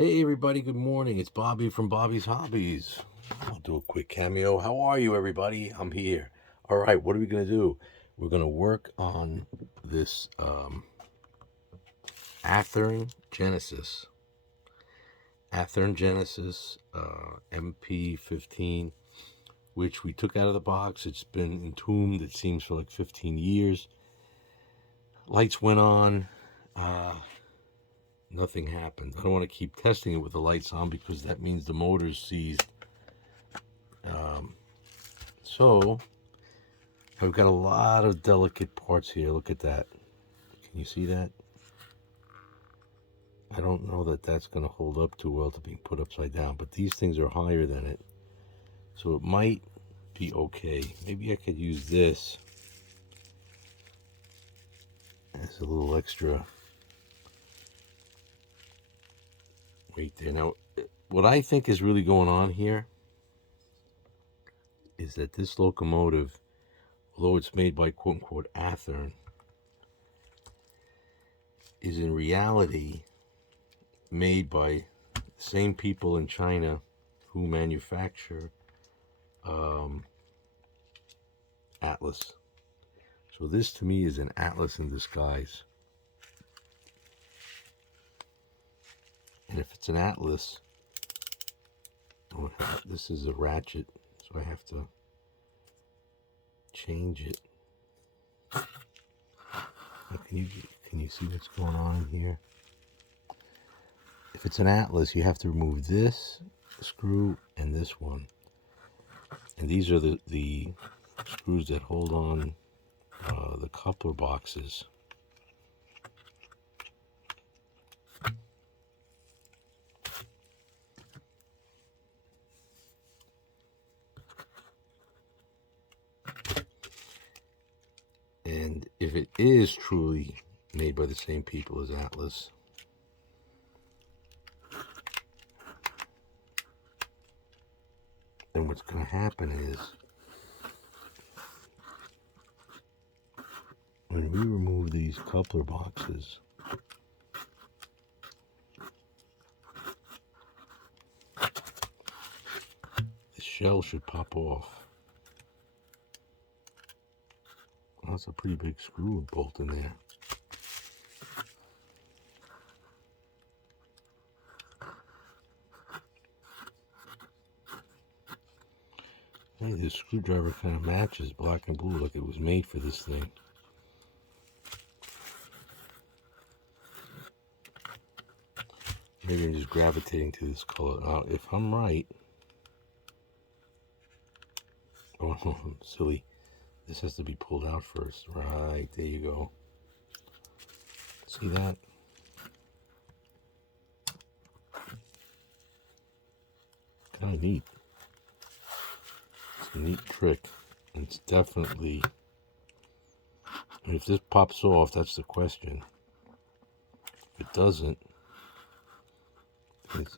Hey everybody, good morning. It's Bobby from Bobby's Hobbies. I'll do a quick cameo. How are you everybody? I'm here. All right, what are we going to do? We're going to work on this Athearn Genesis. Athearn Genesis MP-15, which we took out of the box. It's been entombed, it seems, for like 15 years. Lights went on. Nothing happened. I don't want to keep testing it with the lights on because that means the motor's seized. So I've got a lot of delicate parts here. Look at that. Can you see that? I don't know that that's going to hold up too well to being put upside down, but these things are higher than it. So it might be okay. Maybe I could use this as a little extra weight there. Now, what I think is really going on here is that this locomotive, although it's made by quote-unquote Athearn, is in reality made by the same people in China who manufacture Atlas. So this to me is an Atlas in disguise. And if it's an Atlas, this is a ratchet, so I have to change it. Now, can you see what's going on in here? If it's an Atlas, you have to remove this screw and this one. And these are the screws that hold on the coupler boxes. And if it is truly made by the same people as Atlas, then what's going to happen is when we remove these coupler boxes, the shell should pop off. Well, that's a pretty big screw and bolt in there. Hey, this screwdriver kind of matches black and blue, like it was made for this thing. Maybe I'm just gravitating to this color. Now, if I'm right, oh, I'm silly. This has to be pulled out first. Right, there you go. See that? Kind of neat. It's a neat trick. And it's definitely, and if this pops off, that's the question. If it doesn't,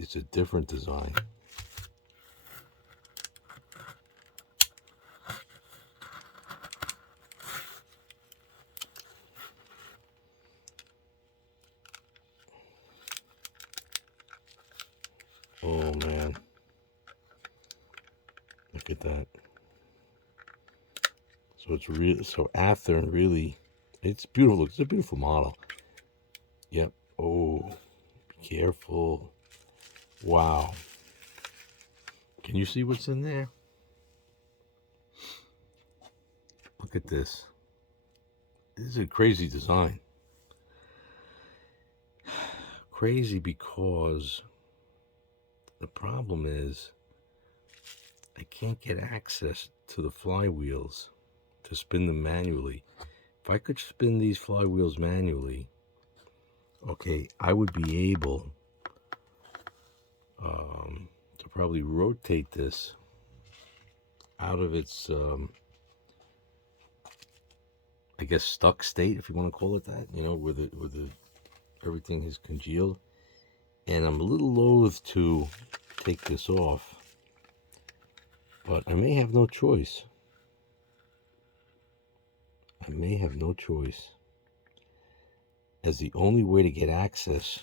it's a different design. Oh man, look at that. So it's real. So Athearn really, it's beautiful. It's a beautiful model. Yep. Oh, be careful. Wow. Can you see what's in there? Look at this. This is a crazy design. Crazy because the problem is I can't get access to the flywheels to spin them manually. If I could spin these flywheels manually, okay, I would be able to probably rotate this out of its, I guess, stuck state, if you want to call it that, you know, where the everything is congealed. And I'm a little loath to take this off, but I may have no choice. I may have no choice, as the only way to get access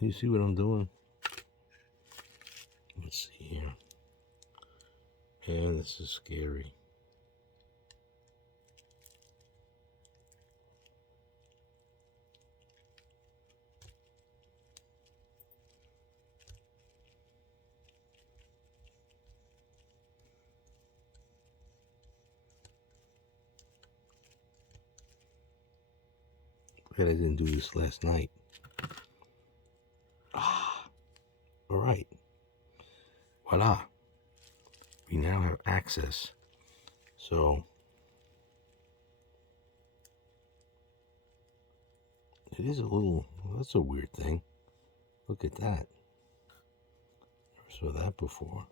Can you see what I'm doing? Let's see here. And this is scary. Glad I didn't do this last night. Ah, all right. Voila. We now have access. So it is a little, well, that's a weird thing. Look at that. Never saw that before.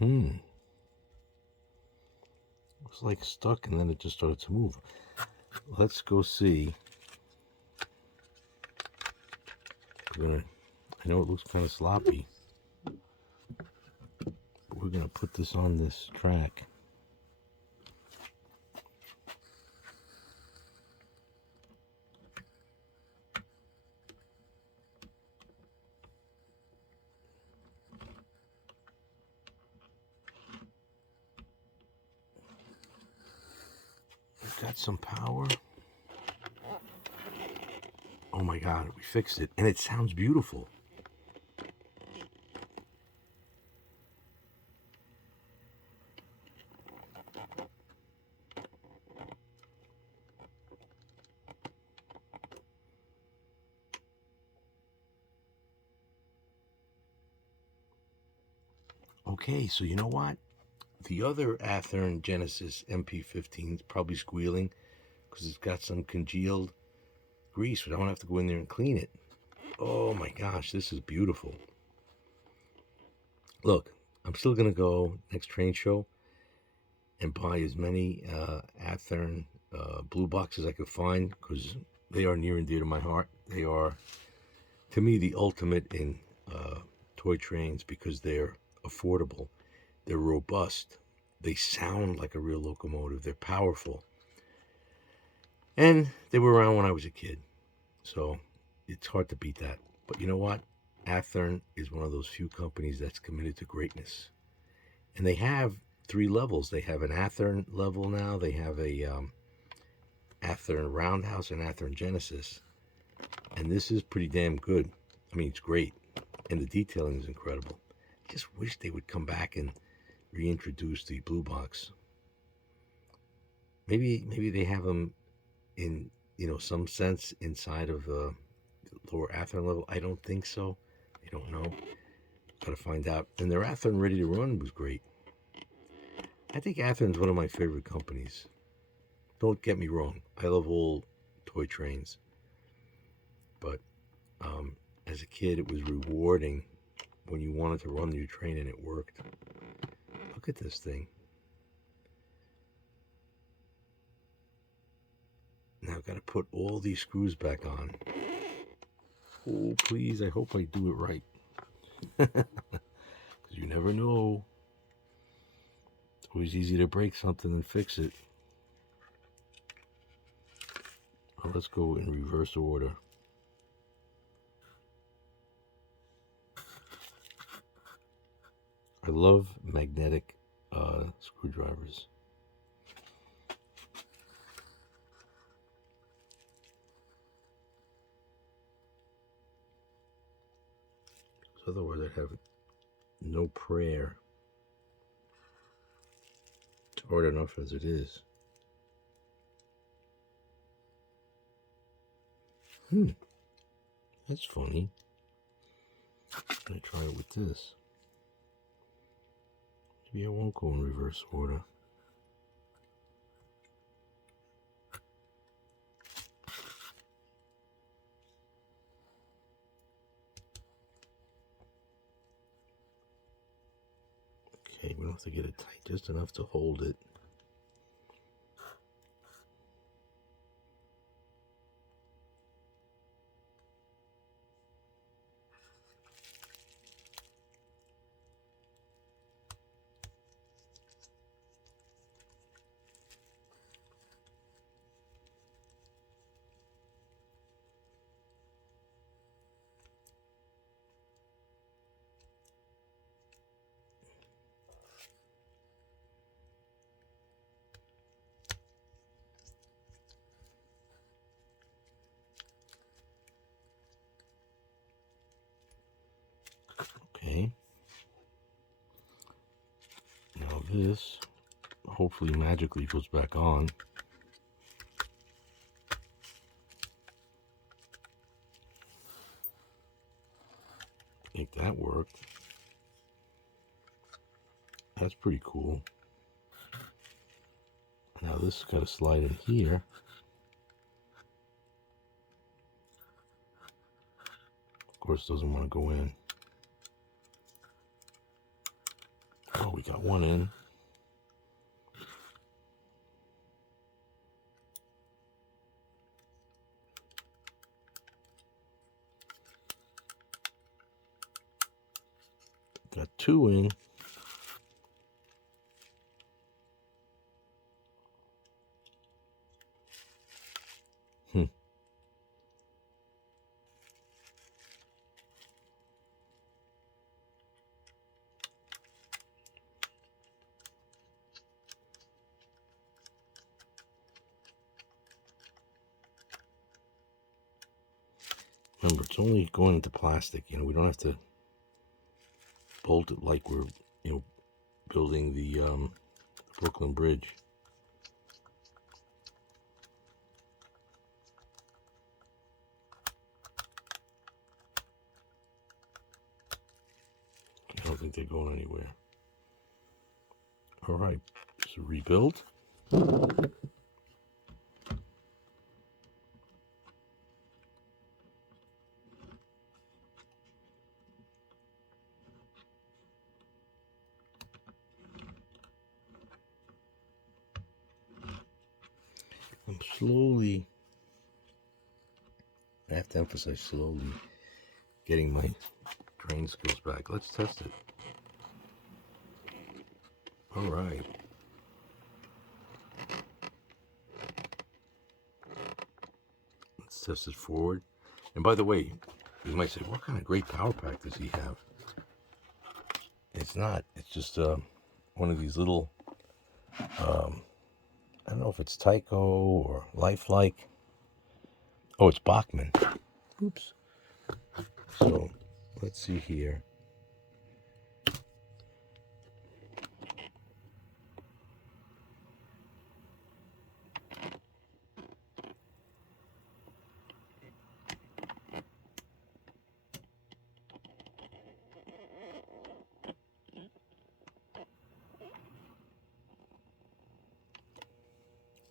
It was like stuck and then it just started to move. Let's go see. I know it looks kind of sloppy, but we're gonna put this on this track. We've got some power. Oh my God, we fixed it, and it sounds beautiful. Okay, so you know what? The other Athearn Genesis MP-15 is probably squealing because it's got some congealed grease, but I don't have to go in there and clean it. Oh my gosh, this is beautiful. Look, I'm still going to go next train show and buy as many Athearn blue boxes I could find because they are near and dear to my heart. They are, to me, the ultimate in toy trains because they're affordable, they're robust, they sound like a real locomotive, they're powerful, and they were around when I was a kid, so it's hard to beat that. But you know what? Athearn is one of those few companies that's committed to greatness, and they have 3 levels. They have an Athearn level now. They have a Athearn Roundhouse and Athearn Genesis, and this is pretty damn good. I mean, it's great, and the detailing is incredible. I just wish they would come back and reintroduce the blue box. Maybe they have them in some sense inside of the lower Athearn level. I don't think so. I don't know. Gotta find out. And their Athearn Ready to Run was great. I think Athearn's one of my favorite companies. Don't get me wrong. I love all toy trains, but as a kid, it was rewarding when you wanted to run your train and it worked. Look at this thing. Now I've got to put all these screws back on. Oh, please, I hope I do it right. Because you never know. It's always easy to break something and fix it. Well, let's go in reverse order. I love magnetic screwdrivers. Otherwise, I'd have no prayer. It's hard enough as it is. That's funny. I'm gonna try it with this. Maybe I won't go in reverse order. Okay, we don't have to get it tight, just enough to hold it. this hopefully magically goes back on. I think that worked. That's pretty cool. Now this has got to slide in here. Of course, it doesn't want to go in. Oh, we got one in. Got two in. Remember, it's only going into plastic. You know, we don't have to bolt it like we're, you know, building the Brooklyn Bridge. I don't think they're going anywhere. All right, so rebuild. I'm slowly, I have to emphasize slowly, getting my train skills back. Let's test it. All right. Let's test it forward. And by the way, you might say, what kind of great power pack does he have? It's not. It's just one of these little, I don't know if it's Tyco or Lifelike. Oh, it's Bachman. Oops. So, let's see here.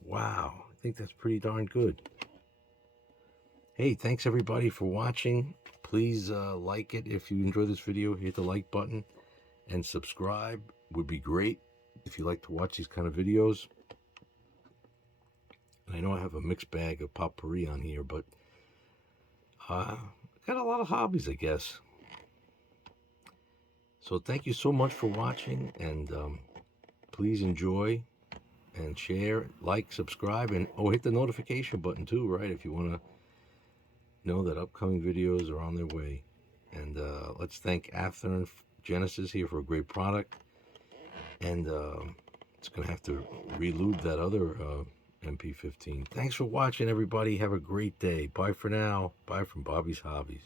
Wow, I think that's pretty darn good. Hey, thanks everybody for watching. Please like it if you enjoy this video. Hit the like button and subscribe would be great if you like to watch these kind of videos. And I know I have a mixed bag of potpourri on here, but got a lot of hobbies, I guess. So thank you so much for watching, and please enjoy and share, like, subscribe, and hit the notification button too, right, if you want to know that upcoming videos are on their way. And let's thank Athearn Genesis here for a great product. And it's going to have to relube that other MP-15. Thanks for watching, everybody. Have a great day. Bye for now. Bye from Bobby's Hobbies.